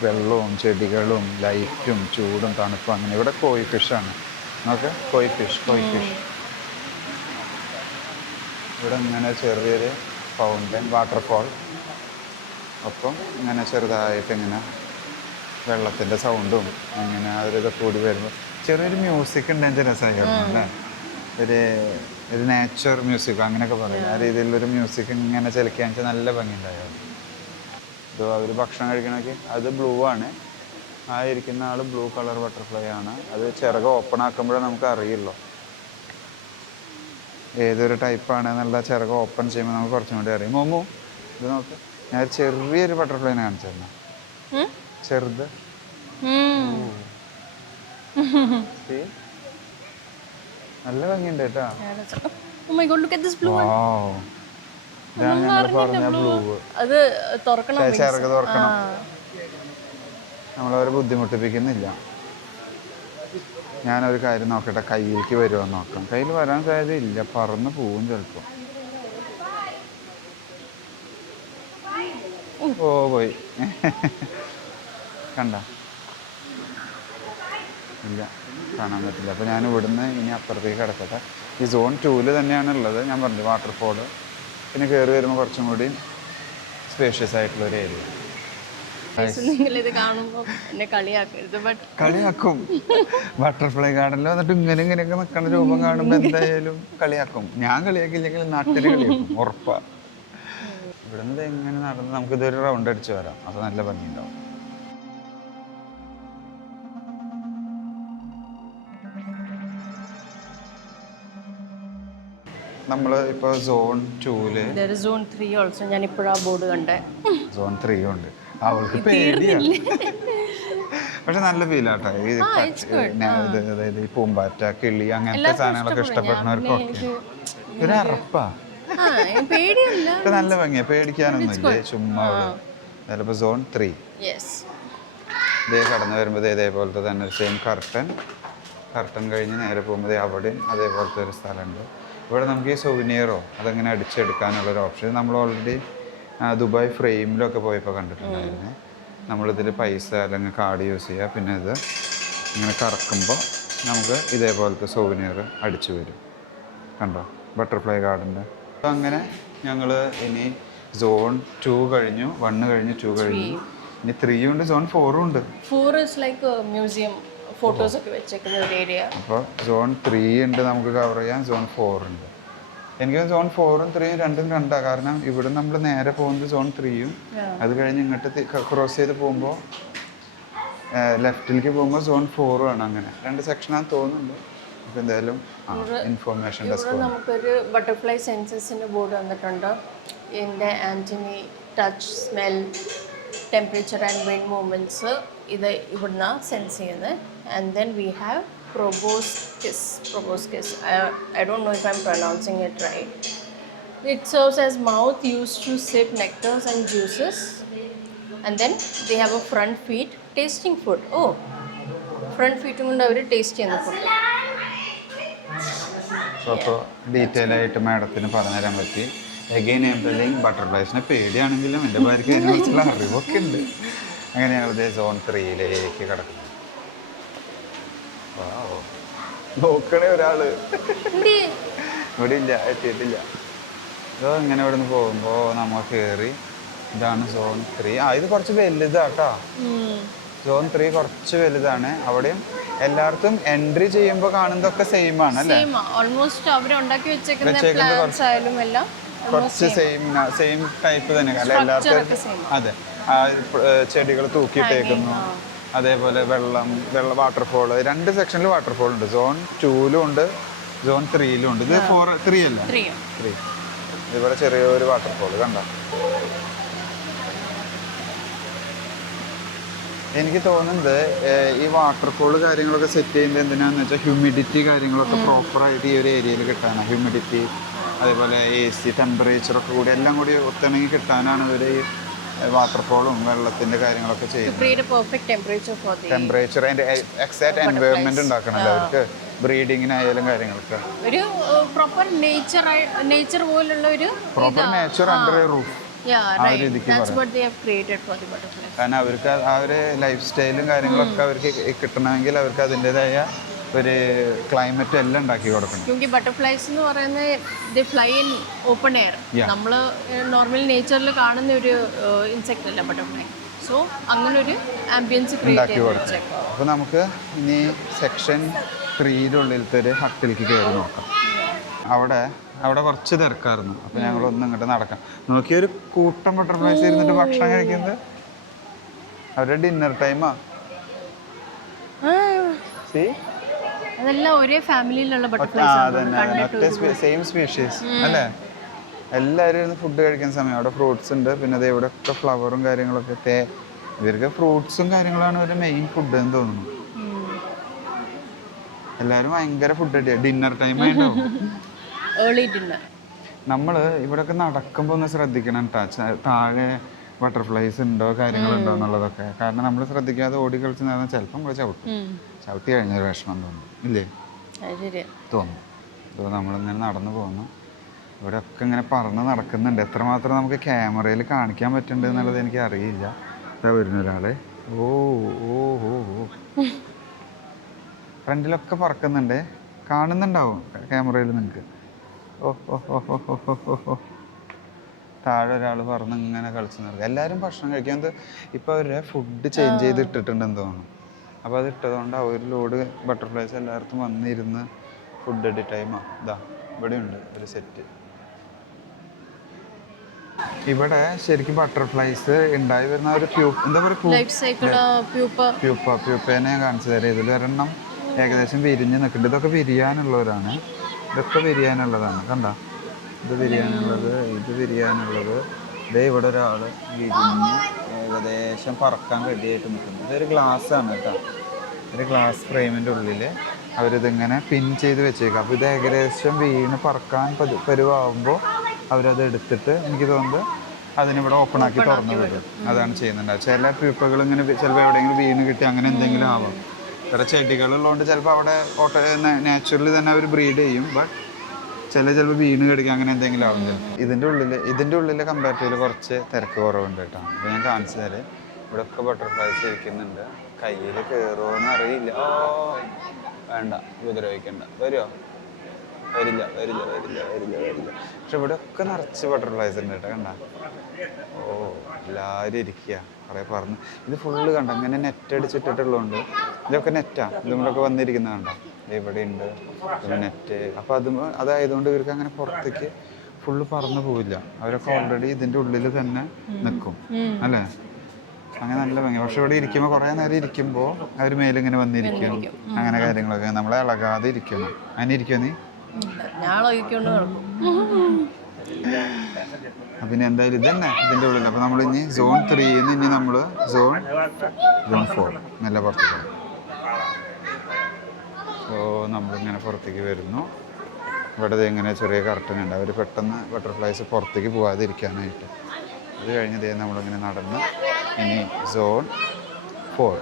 വെള്ളവും ചെടികളും ലൈറ്റും ചൂടും തണുപ്പും അങ്ങനെ. ഇവിടെ കോയി ഫിഷാണ്, നോക്ക് കോയി ഫിഷ്. ഇവിടെ ഇങ്ങനെ ചെറിയൊരു ഫൗണ്ടൻ വാട്ടർഫോൾ, ഒപ്പം ഇങ്ങനെ ചെറുതായിട്ട് ഇങ്ങനെ വെള്ളത്തിൻ്റെ സൗണ്ടും അങ്ങനെ അതൊരിത് കൂടി വരുമ്പോൾ ചെറിയൊരു മ്യൂസിക് ഉണ്ടെങ്കിൽ രസമായിരുന്നു അല്ലേ. ഒരു നേച്ചർ മ്യൂസിക് അങ്ങനെയൊക്കെ പറയും. ആ രീതിയിലൊരു മ്യൂസിക് ഇങ്ങനെ ചലിക്കാൻ വെച്ചാൽ നല്ല ഭംഗി ഉണ്ടായിരുന്നു. ഇത് അവർ ഭക്ഷണം കഴിക്കണമെങ്കിൽ അത് ബ്ലൂ ആണ്. ആ ഇരിക്കുന്ന ആൾ ബ്ലൂ കളർ ബട്ടർഫ്ലൈ ആണ്. അത് ചിറക് ഓപ്പൺ ആക്കുമ്പോഴേ നമുക്ക് അറിയുള്ളൂ ഏതൊരു ടൈപ്പാണ് എന്നുള്ള. ചിറക് ഓപ്പൺ ചെയ്യുമ്പോൾ നമുക്ക് കുറച്ചും കൂടി അറിയും. മോമോ ഇത് നോക്ക്, ഞാൻ ചെറിയൊരു ബട്ടർഫ്ലൈനെ കാണിച്ചിരുന്നു, ചെറുത്. നല്ല ഭംഗിയുണ്ട് കേട്ടോ. അത് തുറക്കണം, ചിറക് തുറക്കണം. നമ്മളവരെ ബുദ്ധിമുട്ടിപ്പിക്കുന്നില്ല. ഞാനൊരു കാര്യം നോക്കട്ടെ, കയ്യിലേക്ക് വരുമോ നോക്കാം. കയ്യിൽ വരാൻ സാധ്യതയില്ല, പറന്ന് പോവും ചിലപ്പോൾ. ഓ പോയി. കണ്ട ഇല്ല, കാണാൻ പറ്റില്ല. അപ്പോൾ ഞാൻ ഇവിടുന്ന് ഇനി അപ്പുറത്തേക്ക് കിടക്കട്ടെ. ഈ സോൺ 2 തന്നെയാണുള്ളത്. ഞാൻ പറഞ്ഞു വാട്ടർഫോള്, പിന്നെ കയറി വരുമ്പോൾ കുറച്ചും കൂടി സ്പേഷ്യസ് ആയിട്ടുള്ളൊരു ഏരിയ. ഇത് കാണുമ്പോൾ എന്നെ കളിയാക്കും. ബട്ടർഫ്ലൈ ഗാർഡനിൽ വന്നിട്ട് ഇങ്ങനെയൊക്കെ നിൽക്കുന്ന രൂപം കാണുമ്പോൾ എന്തായാലും കളിയാക്കും. ഞാൻ കളിയാക്കില്ലെങ്കിൽ നാട്ടിൽ കളിയാക്കും, ഉറപ്പാ. ഇവിടുന്ന് എങ്ങനെ നടന്ന് നമുക്കിതൊരു റൗണ്ട് അടിച്ച് വരാം. അത് നല്ല ഭംഗിയുണ്ടാവും. നമ്മൾ ഇപ്പോൾ സോൺ 2-ല്, സോൺ 3 ഓൾസോ. ഞാൻ ഇപ്പോഴാ ബോർഡ് കണ്ടേ. സോൺ 3 ഉണ്ട്. അവൾക്ക് പേടിയാണ്, പക്ഷെ നല്ല ഫീലാട്ടോ. അതായത് ഈ പൂമ്പാറ്റ, കിളി അങ്ങനത്തെ സാധനങ്ങളൊക്കെ ഇഷ്ടപ്പെടുന്നവർക്കൊക്കെ ഒരു അറപ്പാ. നല്ല ഭംഗിയാ, പേടിക്കാനൊന്നുമില്ലേ, ചുമ്മാ. ചിലപ്പോൾ സോൺ 3 ഇതേ കടന്നു വരുമ്പോൾ ഇതേപോലത്തെ തന്നെ സെയിം കർട്ടൻ കഴിഞ്ഞ് നേരെ പോകുമ്പോൾ അവിടെയും അതേപോലത്തെ ഒരു സ്ഥലമുണ്ട്. ഇവിടെ നമുക്ക് ഈ സൊവിനിയറോ അതങ്ങനെ അടിച്ചെടുക്കാനുള്ളൊരു ഓപ്ഷൻ നമ്മൾ ഓൾറെഡി ദുബായ് ഫ്രെയിമിലൊക്കെ പോയപ്പോൾ കണ്ടിട്ടുണ്ടായിരുന്നു. നമ്മളിതിൽ പൈസ അല്ലെങ്കിൽ കാർഡ് യൂസ് ചെയ്യുക, പിന്നെ ഇത് ഇങ്ങനെ കറക്കുമ്പോൾ നമുക്ക് ഇതേപോലത്തെ സൊവിനിയർ അടിച്ചു വരും. കണ്ടോ ബട്ടർഫ്ലൈ ഗാർഡൻ്റെ. അപ്പോൾ അങ്ങനെ ഞങ്ങൾ ഇനി സോൺ 2 കഴിഞ്ഞു, 1 കഴിഞ്ഞു, 2 കഴിഞ്ഞു. ഇനി 3 ഉണ്ട്, സോൺ 4 ഉണ്ട്. 4 is like a museum, photos ഒക്കെ വെച്ചേക്കുന്ന ഒരു ഏരിയ. അപ്പോൾ സോൺ 3 ഉണ്ട് നമുക്ക് കവർ ചെയ്യാൻ, സോൺ 4 ഉണ്ട്. എനിക്ക് സോൺ 4ഉം 3ഉം രണ്ടും കണ്ടാണ്. കാരണം ഇവിടെ നമ്മൾ നേരെ പോകുന്നത് സോൺ 3ഉം, അത് കഴിഞ്ഞ് ഇങ്ങോട്ട് ക്രോസ് ചെയ്ത് പോകുമ്പോൾ ലെഫ്റ്റിലേക്ക് പോകുമ്പോൾ സോൺ 4ഉം ആണ്. അങ്ങനെ 2 സെക്ഷനാണെന്ന് തോന്നുന്നുണ്ട്. അപ്പോൾ എന്തായാലും ഇൻഫോർമേഷൻ ഡെസ്ക് നമുക്കൊരു ബട്ടർഫ്ലൈ സെൻസസിൻ്റെ ബോർഡ് വന്നിട്ടുണ്ട്. ഇതിൻ്റെ Antony, touch, smell, temperature and wind movements ഇത് ഇവിടുന്ന് സെൻസ് ചെയ്യുന്നത്. And then we have proboscis. I don't know if I'm pronouncing it right. It serves as mouth used to sip nectars and juices. And then they have a front feet tasting food. Oh, front feet കൊണ്ട് അവർ taste ചെയ്യുന്ന food. അപ്പോൾ detail ആയിട്ട് മാഡത്തിന് പറഞ്ഞുതരാൻ പറ്റി. Again I M telling, ബട്ടർഫ്ലൈസിനെ പേടിയാണെങ്കിലും എൻ്റെ ഭാര്യയ്ക്ക് അതിനെക്കുറിച്ചുള്ള അറിവൊക്കെ ഉണ്ട്. അങ്ങനെ ഞങ്ങളിത് സോൺ 3ലേക്ക് കിടക്കുന്നു. നോക്കണേ ഒരാള് ഇവിടെ ഇല്ല, എത്തിയിട്ടില്ല. ഇത് ഇങ്ങനെ ഇവിടെ നിന്ന് പോകുമ്പോൾ നമ്മൾ കയറി. ഇതാണ് സോൺ 3. ഇത് കുറച്ച് വലുതാട്ടോ. സോൺ 3 കുറച്ച് വലുതാണ്. അവിടെയും എല്ലായിടത്തും എൻട്രി ചെയ്യുമ്പോൾ കാണുന്നതൊക്കെ സെയിം ആണ് അല്ലേ. കുറച്ച് സെയിം ടൈപ്പ് തന്നെ അല്ല എല്ലായിടത്തും. അതെ, ചെടികൾ തൂക്കിയിട്ടേക്കുന്നു. അതേപോലെ വാട്ടർഫോൾ 2 സെക്ഷനിൽ വാട്ടർഫോൾ ഉണ്ട്. സോൺ 2ലും ഉണ്ട്, സോൺ 3ലും ഉണ്ട്. ഇത് 3 അല്ല, 3. ഇവിടെ ചെറിയൊരു വാട്ടർഫോൾ കണ്ടോ. എനിക്ക് തോന്നുന്നത് ഈ വാട്ടർഫോൾ കാര്യങ്ങളൊക്കെ സെറ്റ് ചെയ്യുന്നത് എന്തിനാന്ന് വെച്ചാൽ ഹ്യൂമിഡിറ്റി കാര്യങ്ങളൊക്കെ പ്രോപ്പറായിട്ട് ഈ ഒരു ഏരിയയിൽ കിട്ടാനാണ്. ഹ്യൂമിഡിറ്റി അതേപോലെ AC ടെമ്പറേച്ചറൊക്കെ കൂടി എല്ലാം കൂടി ഒത്തിണങ്ങി കിട്ടാനാണ് ഇവർ ഈ വാട്ടർഫോളും വെള്ളത്തിൻ്റെ കാര്യങ്ങളൊക്കെ ചെയ്യുന്നത്. ടെമ്പറേച്ചർ അതിൻ്റെ എക്സാക്ട് എൻവയോൺമെൻറ്റ് ഉണ്ടാക്കണമല്ലോ അവർക്ക്, ബ്രീഡിങ്ങിനായാലും കാര്യങ്ങളൊക്കെ. ഒരു പ്രോപ്പർ നേച്ചർ പോലുള്ള ഒരു proper nature under A roof. കാരണം അവർക്ക് ആ ഒരു ലൈഫ് സ്റ്റൈലും കാര്യങ്ങളൊക്കെ അവർക്ക് കിട്ടണമെങ്കിൽ അവർക്ക് അതിൻ്റെതായ ഒരു ക്ലൈമറ്റ് എല്ലാം ഉണ്ടാക്കി കൊടുക്കണം. ബട്ടർഫ്ലൈസ് എന്ന് പറയുന്നത് ഫ്ലൈ ഇൻ ഓപ്പൺ എയർ. നമ്മൾ നോർമൽ നേച്ചറിൽ കാണുന്ന ഒരു ഇൻസെക്റ്റ് അല്ല ബട്ടർഫ്ലൈ. സോ അങ്ങനെ ഒരു ആംബിയൻസ് ഉണ്ടാക്കി കൊടുക്കണം. അപ്പോൾ നമുക്ക് ഇനി സെക്ഷൻ 3യുടെ ഉള്ളിലത്തെ ഒരു ഹട്ടിലേക്ക് കയറി നോക്കാം. അവിടെ കുറച്ച് തിരക്കായിരുന്നു. അപ്പോൾ ഞങ്ങളൊന്നും ഇങ്ങോട്ട് നടക്കാം. നോക്കിയൊരു കൂട്ടം ബട്ടർഫ്ലൈസ് ഇരുന്നിട്ട് ഭക്ഷണം കഴിക്കുന്നത് അവരുടെ ഡിന്നർ ടൈമാ. അതെല്ലാം ഒരേ ഫാമിലിയിലുള്ള സെയിം സ്പീഷീസ് അല്ലേ? എല്ലാവരും ഇരുന്ന് ഫുഡ് കഴിക്കുന്ന സമയം അവിടെ ഫ്രൂട്ട്സ് ഉണ്ട്. പിന്നെ അത് ഇവിടെയൊക്കെ ഫ്ലവറും കാര്യങ്ങളൊക്കെ. ഇവർക്ക് ഫ്രൂട്ട്സും കാര്യങ്ങളാണ് ഒരു മെയിൻ ഫുഡ് എന്ന് തോന്നുന്നു. എല്ലാവരും ഭയങ്കര ഫുഡ് അടിയാ. ഡിന്നർ ടൈം ആയിട്ടുണ്ടാവും. നമ്മൾ ഇവിടെയൊക്കെ നടക്കുമ്പോൾ ഒന്ന് ശ്രദ്ധിക്കണം കേട്ടോ, താഴെ ബട്ടർഫ്ലൈസ് ഉണ്ടോ കാര്യങ്ങളുണ്ടോ എന്നുള്ളതൊക്കെ. കാരണം നമ്മൾ ശ്രദ്ധിക്കാതെ ഓടി കളിച്ച് നടന്നാൽ ചിലപ്പം നമ്മൾ ചവിട്ടി കഴിഞ്ഞൊരു വിഷമം തോന്നും ഇല്ലേ? തോന്നും. ഇപ്പോൾ നമ്മളിങ്ങനെ നടന്നു പോകുന്നു, ഇവിടെയൊക്കെ ഇങ്ങനെ പറന്ന് നടക്കുന്നുണ്ട്. എത്രമാത്രം നമുക്ക് ക്യാമറയിൽ കാണിക്കാൻ പറ്റുന്നുണ്ട് എന്നുള്ളത് എനിക്ക് അറിയില്ല. വരുന്ന ഒരാള് ഓ ഓ ഓ ഓ ഫ്രണ്ടിലൊക്കെ പറക്കുന്നുണ്ട്, കാണുന്നുണ്ടാവും ക്യാമറയിൽ നിങ്ങൾക്ക്. ഓ ഓ ഓ ഓ ഓ ഓ ഓ താഴെ ഒരാൾ പറന്ന് ഇങ്ങനെ കളിച്ച് നടക്കുക. എല്ലാവരും ഭക്ഷണം കഴിക്കുന്നത് ഇപ്പോൾ അവരുടെ ഫുഡ് ചേഞ്ച് ചെയ്ത് ഇട്ടിട്ടുണ്ടെന്ന് തോന്നുന്നു. അപ്പോൾ അത് ഇട്ടതുകൊണ്ട് ഒരു ലോഡ് ബട്ടർഫ്ലൈസ് എല്ലായിടത്തും വന്നിരുന്ന് ഫുഡ് അടി ടൈമാണ്. ഇതാ ഇവിടെയുണ്ട് ഒരു സെറ്റ്. ഇവിടെ ശരിക്കും ബട്ടർഫ്ലൈസ് ഉണ്ടായി വരുന്ന ഒരു എന്താ പറയുക പ്യൂപ്പേനെ ഞാൻ കാണിച്ചു തരാം. ഇതിൽ ഒരെണ്ണം ഏകദേശം വിരിഞ്ഞ് നിൽക്കുന്നുണ്ട്. ഇതൊക്കെ വിരിയാനുള്ളവരാണ്. ഇതൊക്കെ വിരിയാനുള്ളതാണ്. കണ്ട, ഇത് വിരിയാനുള്ളത്. ഇതേ ഇവിടെ ഒരാൾ വിരിഞ്ഞ് ഏകദേശം പറക്കാൻ റെഡിയായിട്ട് നിൽക്കുന്നു. ഇതൊരു ഗ്ലാസ്സാണ് കേട്ടോ. ഒരു ഗ്ലാസ് ഫ്രെയിമിൻ്റെ ഉള്ളിൽ അവരിതിങ്ങനെ പിൻ ചെയ്ത് വെച്ചേക്കാം. അപ്പോൾ ഇത് ഏകദേശം വീണ് പറക്കാൻ പരുവാകുമ്പോൾ അവരത് എടുത്തിട്ട് എനിക്ക് തോന്നുന്നത് അതിനിവിടെ ഓപ്പണാക്കി തുറന്നു വിടും. അതാണ് ചെയ്യുന്നുണ്ടാവുക. ചില പ്യൂപ്പകൾ ഇങ്ങനെ ചിലപ്പോൾ എവിടെയെങ്കിലും വീണ് കിട്ടി അങ്ങനെ എന്തെങ്കിലും ആവാം. വേറെ ചെടികളുള്ളതുകൊണ്ട് ചിലപ്പോൾ അവിടെ നാച്ചുറലി തന്നെ അവർ ബ്രീഡ് ചെയ്യും. ബട്ട് ചിലപ്പോൾ വീണ് കിടക്കുക അങ്ങനെ എന്തെങ്കിലും ആവും. ഇതിൻ്റെ ഉള്ളിൽ കമ്പാരിറ്റീവ്ലി കുറച്ച് തിരക്ക് കുറവുണ്ട് കേട്ടോ. അപ്പോൾ ഞാൻ കാണിച്ചു തരാം. ഇവിടെയൊക്കെ ബട്ടർഫ്ലൈസ് ഇരിക്കുന്നുണ്ട്. കയ്യിൽ കയറുമോയെന്ന് അറിയില്ല. ഓ വേണ്ട, ഉപദ്രവിക്കണ്ട. വരുമോ? വരില്ല. പക്ഷെ ഇവിടെയൊക്കെ നിറച്ച് ബട്ടർഫ്ലൈസ് ഉണ്ട് കേട്ടോ. കണ്ട, ഓ എല്ലാവരും ഇരിക്കുക. കുറേ പറന്ന് ഇത് ഫുള്ള് കണ്ട ഇങ്ങനെ നെറ്റ് അടിച്ചിട്ടിട്ടുള്ളതുകൊണ്ട് ഇതൊക്കെ നെറ്റാണ്. ഇതുകൊണ്ടൊക്കെ വന്നിരിക്കുന്ന കണ്ട ഇവിടെ ഉണ്ട് ഇവിടെ നെറ്റ്. അപ്പോൾ അതായതുകൊണ്ട് ഇവർക്ക് അങ്ങനെ പുറത്തേക്ക് ഫുള്ള് പറന്ന് പോവില്ല. അവരൊക്കെ ഓൾറെഡി ഇതിൻ്റെ ഉള്ളിൽ തന്നെ നിൽക്കും അല്ലേ? അങ്ങനെ നല്ല ഭംഗി. പക്ഷെ ഇവിടെ ഇരിക്കുമ്പോൾ കുറേ നേരം ഇരിക്കുമ്പോൾ അവർ മേലിങ്ങനെ വന്നിരിക്കും. അങ്ങനെ കാര്യങ്ങളൊക്കെ നമ്മളെ ഇളകാതെ ഇരിക്കണം. അങ്ങനെ ഇരിക്കുമോ നീ? പിന്നെ എന്തായാലും ഇത് തന്നെ ഇതിൻ്റെ ഉള്ളിൽ. അപ്പോൾ നമ്മൾ ഇനി സോൺ 3 ഇനി നമ്മൾ സോൺ 4 നല്ല പുറത്തേക്ക്. സോ നമ്മളിങ്ങനെ പുറത്തേക്ക് വരുന്നു. ഇവിടെ ഇങ്ങനെ ചെറിയ കർട്ടൻ ഉണ്ട്. അവർ പെട്ടെന്ന് ബട്ടർഫ്ലൈസ് പുറത്തേക്ക് പോകാതിരിക്കാനായിട്ട്. അത് കഴിഞ്ഞ് നമ്മളിങ്ങനെ നടന്ന് ഇനി സോൺ 4.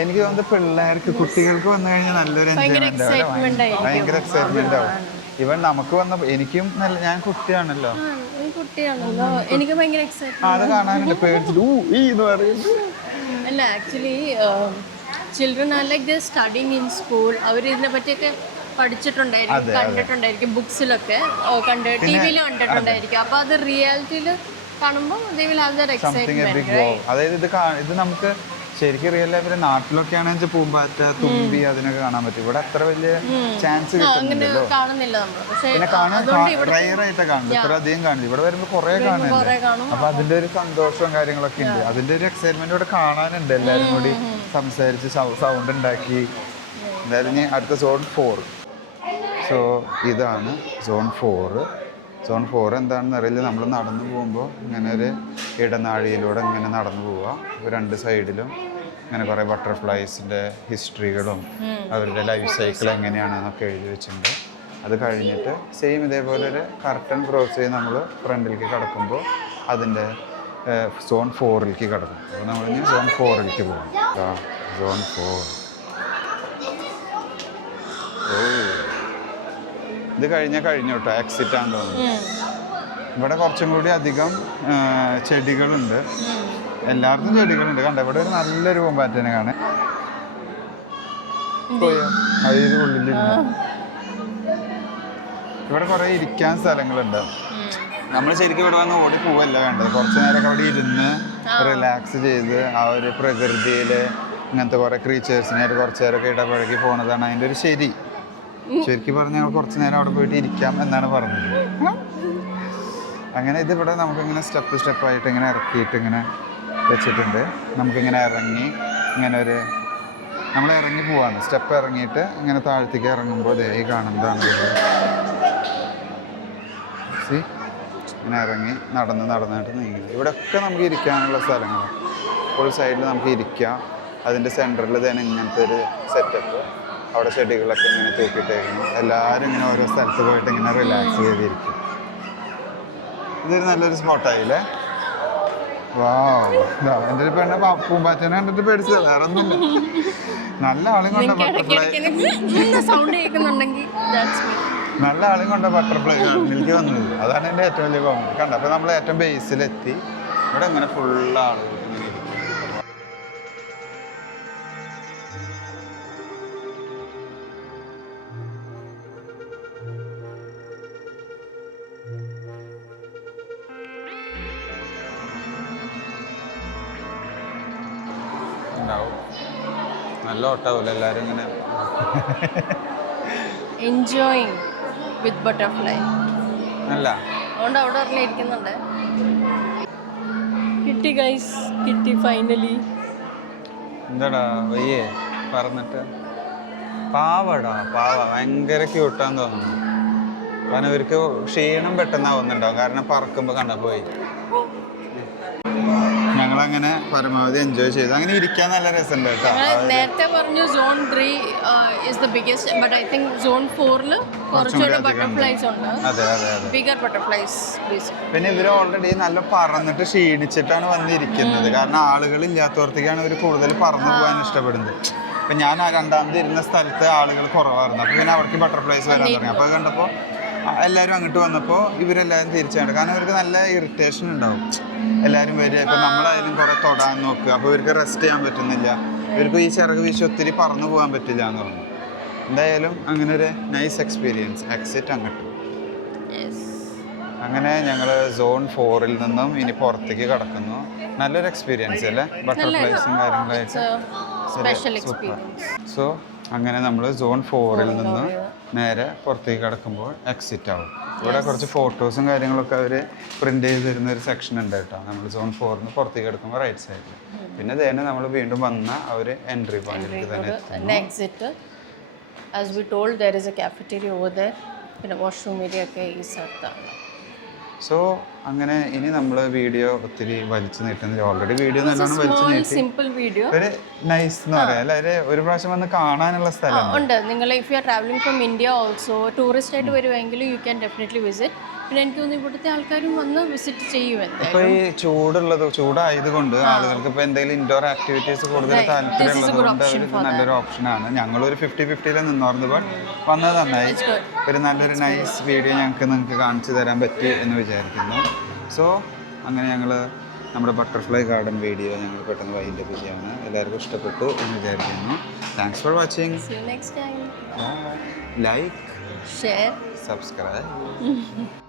എനിക്ക് തോന്നുന്നത് പിള്ളേർക്ക് കുട്ടികൾക്ക് വന്നു കഴിഞ്ഞാൽ നല്ലൊരു എൻജോയ്മെന്റ് ആവും. ഭയങ്കര എക്സൈറ്റ്മെന്റ് ആവും. ഇവൻ നമുക്ക് എനിക്കും നല്ല, ഞാൻ കുട്ടിയാണല്ലോ, എനിക്ക് ഭയങ്കര എക്സൈറ്റ്മെന്റ് അത് കാണാനുണ്ട്. പേടിച്ചിട്ട് എന്ന് പറയുന്നത് അല്ല, actually children are like they studying in school. അവർ ഇതിനെ പറ്റിയൊക്കെ പഠിച്ചിട്ടുണ്ടായിരിക്കും, കണ്ടിട്ടുണ്ടായിരിക്കും, ബുക്സിലൊക്കെ ടിവിയിൽ കണ്ടിട്ടുണ്ടായിരിക്കും. അപ്പൊ അത് റിയാലിറ്റിയിൽ കാണുമ്പോൾ they will have that excitement, right? അതായത് ഇത് നമുക്ക് ശരിക്കും റിയൽ ലൈഫിൽ നാട്ടിലൊക്കെ ആണെങ്കിൽ പൂമ്പാറ്റ, തുമ്പി അതിനൊക്കെ കാണാൻ പറ്റും. ഇവിടെ അത്ര വലിയ ചാൻസ് കിട്ടുന്നില്ലല്ലോ. പിന്നെ കാണാൻ റയറായിട്ടാണ് കാണുന്നത്. ഇത്ര അധികം കാണില്ല. ഇവിടെ വരുമ്പോൾ കുറേ കാണുന്നുണ്ട്. അപ്പൊ അതിന്റെ ഒരു സന്തോഷവും കാര്യങ്ങളൊക്കെ ഉണ്ട്. അതിന്റെ ഒരു എക്സൈറ്റ്മെന്റ് ഇവിടെ കാണാനുണ്ട്. എല്ലാവരും കൂടി സംസാരിച്ച് സൗണ്ട് ഉണ്ടാക്കി. എന്തായാലും അടുത്ത സോൺ 4. സോ ഇതാണ് സോൺ 4. സോൺ 4 എന്താണെന്ന് അറിയില്ല. നമ്മൾ നടന്നു പോകുമ്പോൾ ഇങ്ങനെ ഒരു ഇടനാഴിയിലൂടെ ഇങ്ങനെ നടന്നു പോവുക. രണ്ട് സൈഡിലും ഇങ്ങനെ കുറേ ബട്ടർഫ്ലൈസിൻ്റെ ഹിസ്റ്ററികളും അവരുടെ ലൈഫ് സൈക്കിൾ എങ്ങനെയാണെന്നൊക്കെ എഴുതി വെച്ചിട്ടുണ്ട്. അത് കഴിഞ്ഞിട്ട് സെയിം ഇതേപോലെ ഒരു കർട്ടൻ ക്രോസ് ചെയ്ത് നമ്മൾ ഫ്രണ്ടിലേക്ക് കടക്കുമ്പോൾ അതിൻ്റെ സോൺ 4ലേക്ക് കടക്കും. അപ്പോൾ നമ്മളിനി സോൺ 4ലേക്ക് പോകും. സോൺ 4. ഓ, ഇത് കഴിഞ്ഞു കേട്ടോ, എക്സിറ്റ് ആണെന്ന് തോന്നുന്നു. ഇവിടെ കുറച്ചും കൂടി അധികം ചെടികളുണ്ട്. എല്ലായിടത്തും ചെടികളുണ്ട്. കണ്ട ഇവിടെ ഒരു നല്ലൊരു പൂമ്പാറ്റനെ കാണാൻ. അതിന് ഉള്ളിലിരുന്ന് ഇവിടെ കുറേ ഇരിക്കാൻ സ്ഥലങ്ങളുണ്ട്. നമ്മൾ ശരിക്കും ഇവിടെ വന്ന് ഓടി പോവല്ല വേണ്ടത്. കുറച്ച് നേരമൊക്കെ അവിടെ ഇരുന്ന് റിലാക്സ് ചെയ്ത് ആ ഒരു പ്രകൃതിയിൽ ഇങ്ങനത്തെ കുറേ ക്രീച്ചേഴ്സിനായിട്ട് കുറച്ച് നേരമൊക്കെ ഇടപഴകി പോണതാണ് അതിൻ്റെ ഒരു ശരി. ശരിക്കും പറഞ്ഞാൽ ഞങ്ങൾ കുറച്ച് നേരം അവിടെ പോയിട്ട് ഇരിക്കാം എന്നാണ് പറഞ്ഞത്. അങ്ങനെ ഇതിവിടെ നമുക്കിങ്ങനെ സ്റ്റെപ്പായിട്ട് ഇങ്ങനെ ഇറക്കിയിട്ട് ഇങ്ങനെ വെച്ചിട്ടുണ്ട്. നമുക്കിങ്ങനെ ഇറങ്ങി ഇങ്ങനെ നമ്മൾ ഇറങ്ങി പോവാണ്. സ്റ്റെപ്പ് ഇറങ്ങിയിട്ട് ഇങ്ങനെ താഴത്തേക്ക് ഇറങ്ങുമ്പോൾ ഈ കാണുന്നതാണ്. ഇങ്ങനെ ഇറങ്ങി നടന്നിട്ട് നീങ്ങി. ഇവിടെയൊക്കെ നമുക്ക് ഇരിക്കാനുള്ള സ്ഥലങ്ങളാണ്. ഫുൾ സൈഡിൽ നമുക്ക് ഇരിക്കാം. അതിൻ്റെ സെൻറ്ററിൽ തന്നെ ഇങ്ങനത്തെ ഒരു സെറ്റപ്പ്. അവിടെ ചെടികളൊക്കെ ഇങ്ങനെ തൂക്കിയിട്ടേക്കുന്നു. എല്ലാവരും ഇങ്ങനെ ഓരോ സ്ഥലത്ത് പോയിട്ട് ഇങ്ങനെ റിലാക്സ് ചെയ്തിരിക്കും. ഇതൊരു നല്ലൊരു സ്പോട്ടായില്ലേ? വാ, എൻ്റെ ഒരു പെണ്ണ പൂമ്പാറ്റനെ കണ്ടിട്ട് പേടിച്ചത് വേറെ ഒന്നുമില്ല. നല്ല ആളും കൊണ്ട് ബട്ടർഫ്ലൈ നല്ല ആളും കൊണ്ട് ബട്ടർഫ്ലൈ ഗാർഡനിലേക്ക് വന്നത്. അതാണ് എൻ്റെ ഏറ്റവും വലിയ കോമഡി. കണ്ട, അപ്പോൾ നമ്മൾ ഏറ്റവും ബേസിലെത്തി. ഇവിടെ ഇങ്ങനെ ഫുള്ള് ആളുകൾ ഇങ്ങനെ ഇരിക്കും. നല്ല ഓട്ടാവൂല എല്ലാവരും ഇങ്ങനെ എൻജോയിങ് വിത്ത് ബട്ടർഫ്ലൈ. അല്ല അതുകൊണ്ട് അവിടെ ഒരെണ്ണം ഇരിക്കുന്നുണ്ട്. കിട്ടി ഗൈസ്, കിട്ടി ഫൈനലി. എന്താടാ വയ്യേ പറഞ്ഞിട്ട്? പാവ ഭയങ്കര ക്യൂട്ടാന്ന് തോന്നുന്നു. കാരണം ഇവർക്ക് ക്ഷീണം പെട്ടെന്നാവുന്നുണ്ടാവും. കാരണം പറക്കുമ്പോൾ കണ്ട പോയി. ഞങ്ങളങ്ങനെ പരമാവധി എൻജോയ് ചെയ്തു. അങ്ങനെ ഇരിക്കാൻ നല്ല രസമുണ്ട് കേട്ടോ. നേരത്തെ പറഞ്ഞു zone 3 is the biggest, but I think zone 4 കുറച്ചുകൂടി ബട്ടർഫ്ലൈസ് ഉണ്ട്. അതെ ബിഗർ ബട്ടർഫ്ലൈസ്. പിന്നെ ഇവർ ഓൾറെഡി നല്ല പറന്നിട്ട് ക്ഷീണിച്ചിട്ടാണ് വന്നിരിക്കുന്നത്. കാരണം ആളുകൾ ഇല്ലാത്തവർത്തേക്കാണ് ഇവർ കൂടുതൽ പറന്നു പോകാൻ ഇഷ്ടപ്പെടുന്നത്. അപ്പം ഞാൻ രണ്ടാമത് ഇരുന്ന സ്ഥലത്ത് ആളുകൾ കുറവായിരുന്നു. അപ്പോൾ പിന്നെ അവർക്ക് ബട്ടർഫ്ലൈസ് വരാൻ തുടങ്ങി. അപ്പോൾ അത് കണ്ടപ്പോൾ എല്ലാവരും അങ്ങോട്ട് വന്നപ്പോൾ ഇവരെല്ലാവരും തിരിച്ചാണ്. കാരണം ഇവർക്ക് നല്ല ഇറിറ്റേഷൻ ഉണ്ടാവും. എല്ലാവരും വരിക. ഇപ്പം നമ്മളായാലും കുറേ തൊടാൻ നോക്കുക. അപ്പോൾ ഇവർക്ക് റെസ്റ്റ് ചെയ്യാൻ പറ്റുന്നില്ല. ഇവർക്ക് ഈ ചിറക് വീശി ഒത്തിരി പറന്നു പോകാൻ പറ്റില്ല എന്ന് പറഞ്ഞു. എന്തായാലും അങ്ങനെ ഒരു നൈസ് എക്സ്പീരിയൻസ്. എക്സിറ്റ് അങ്ങോട്ട്. അങ്ങനെ ഞങ്ങൾ സോൺ 4 നിന്നും ഇനി പുറത്തേക്ക് കടക്കുന്നു. നല്ലൊരു എക്സ്പീരിയൻസ് അല്ലേ? ബട്ടർഫ്ലൈസും കാര്യങ്ങളായിട്ട് സോ അങ്ങനെ നമ്മൾ സോൺ 4 നിന്ന് നേരെ പുറത്തേക്ക് കിടക്കുമ്പോൾ എക്സിറ്റ് ആവും. ഇവിടെ കുറച്ച് ഫോട്ടോസും കാര്യങ്ങളൊക്കെ അവർ പ്രിൻ്റ് ചെയ്ത് തരുന്ന ഒരു സെക്ഷൻ ഉണ്ട് കേട്ടോ. നമ്മൾ സോൺ 4 പുറത്തേക്ക് കിടക്കുമ്പോൾ റൈറ്റ് സൈഡിൽ. പിന്നെ തന്നെ നമ്മൾ വീണ്ടും വന്ന അവർ എൻട്രി പോയിന്റിലേക്ക് തന്നെ exit. As we told there is a cafeteria over there. പിന്നെ വാഷ്റൂം ഏരിയ ഒക്കെ ഈ സ്ഥലത്താണ്. സോ അങ്ങനെ ഇനി നമ്മൾ വീഡിയോ ഒത്തിരി വലിച്ചു നീട്ടുന്നില്ല. ഓൾറെഡി വീഡിയോ നല്ലോണം വലിച്ചു നീട്ടി. ഒരു നൈസ് എന്ന് പറയാം അല്ലെ? ഒരു പ്രാവശ്യം വന്ന് കാണാനുള്ള സ്ഥലം ഉണ്ട്. നിങ്ങൾ if you are travelling from India also tourist ആയിട്ട് വരുമെങ്കിൽ യു ക്യാൻ ഡെഫിനറ്റ്ലി വിസിറ്റ്. പിന്നെ എനിക്ക് തോന്നുന്നു ഇവിടുത്തെ ആൾക്കാരും വന്ന് വിസിറ്റ് ചെയ്യും. ഇപ്പൊ ഈ ചൂടായതുകൊണ്ട് ആളുകൾക്ക് ഇപ്പൊ എന്തെങ്കിലും ഇൻഡോർ ആക്ടിവിറ്റീസ് കൂടുതൽ താല്പര്യമുള്ളത് കൊണ്ട് നല്ലൊരു ഓപ്ഷനാണ്. ഞങ്ങളൊരു 50-50 നിന്നോർന്ന് വന്നത് നന്നായി. ഒരു നല്ലൊരു നൈസ് വീഡിയോ നിങ്ങൾക്ക് കാണിച്ചു തരാൻ പറ്റി എന്ന് വിചാരിക്കുന്നു. സോ അങ്ങനെ ഞങ്ങൾ നമ്മുടെ ബട്ടർഫ്ലൈ ഗാർഡൻ വീഡിയോ ഞങ്ങൾ പെട്ടെന്ന് വൈൻഡ് അപ്പ് ചെയ്യാണ്. എല്ലാവർക്കും ഇഷ്ടപ്പെട്ടു എന്ന് വിചാരിക്കുന്നു. Thanks for watching. See you next time. Like, share, subscribe.